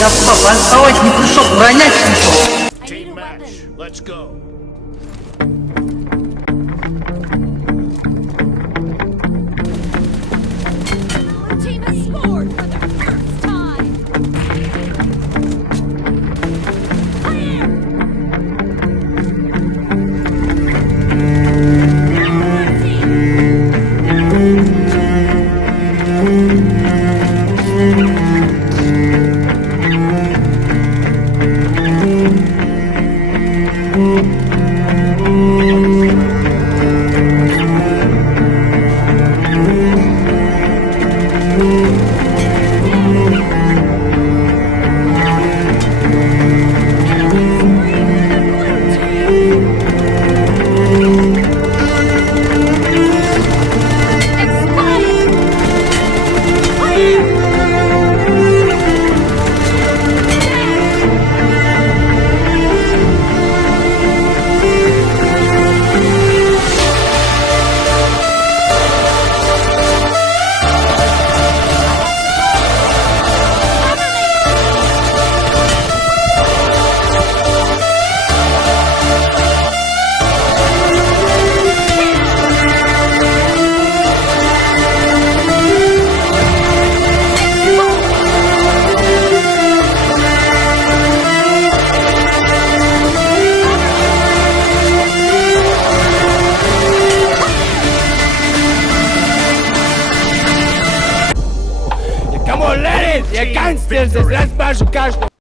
Я болтовать не пришел, уронять пришел. Team match. Let's go. Team has scored for the first time. Кому лезет? Я гангстер, здесь разбажу каждого.